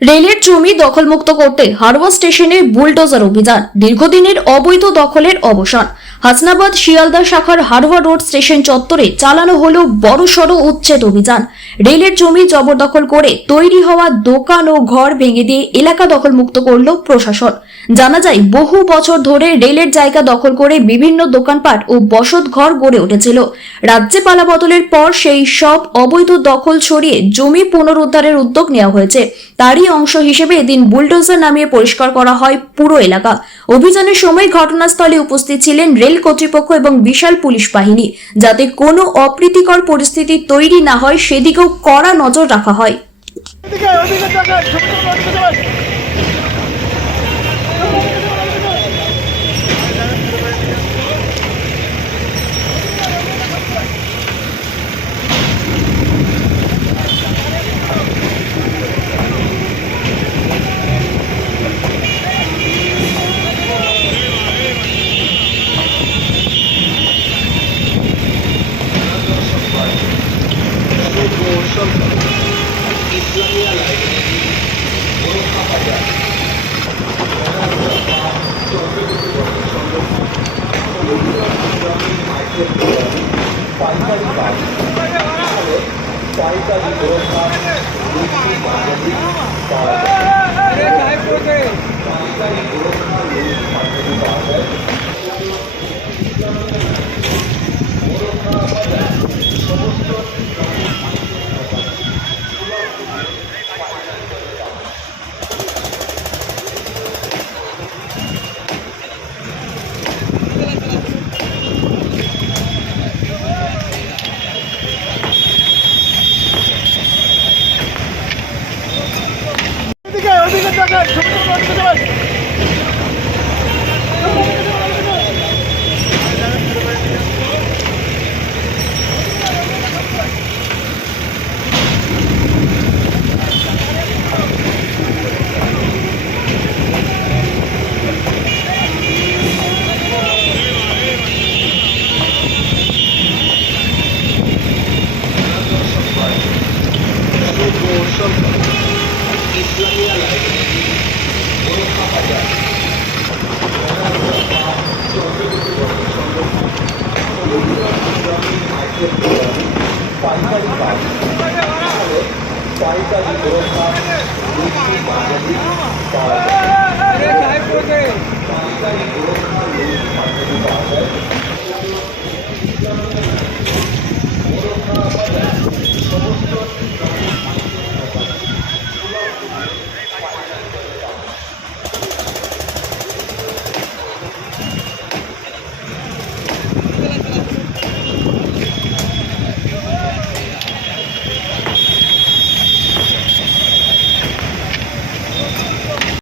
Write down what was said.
রেলের জমি দখলমুক্ত করতে হারোয়া স্টেশনে বুলডোজার অভিযান, দীর্ঘদিনের অবৈধ দখলের অবসান। হাসনাবাদ শিয়ালদা শাখার হারোয়া রোড স্টেশন চত্বরে চালানো হলো বড়সড় উচ্ছেদ অভিযান। রেলের জমি জবরদখল করে তৈরি হওয়া দোকান ও ঘর ভেঙে দিয়ে এলাকা দখলমুক্ত করল প্রশাসন। জানা যায়, বহু বছর ধরে রেলের জায়গা দখল করে বিভিন্ন দোকানপাট ও বসত ঘর গড়ে উঠেছিল। রাজ্যে পালা বদলের পর সেই সব অবৈধ দখল সরিয়ে জমি পুনরুদ্ধারের উদ্যোগ নেওয়া হয়েছে। তারই অংশ হিসেবে এদিন বুলডোজার নামিয়ে পরিষ্কার করা হয় পুরো এলাকা। অভিযানের সময় ঘটনাস্থলে উপস্থিত ছিলেন রেল কর্তৃপক্ষ এবং বিশাল পুলিশ বাহিনী, যাতে কোনো অপ্রীতিকর পরিস্থিতি তৈরি না হয় সেদিকেও কড়া নজর রাখা হয়। পাইকারি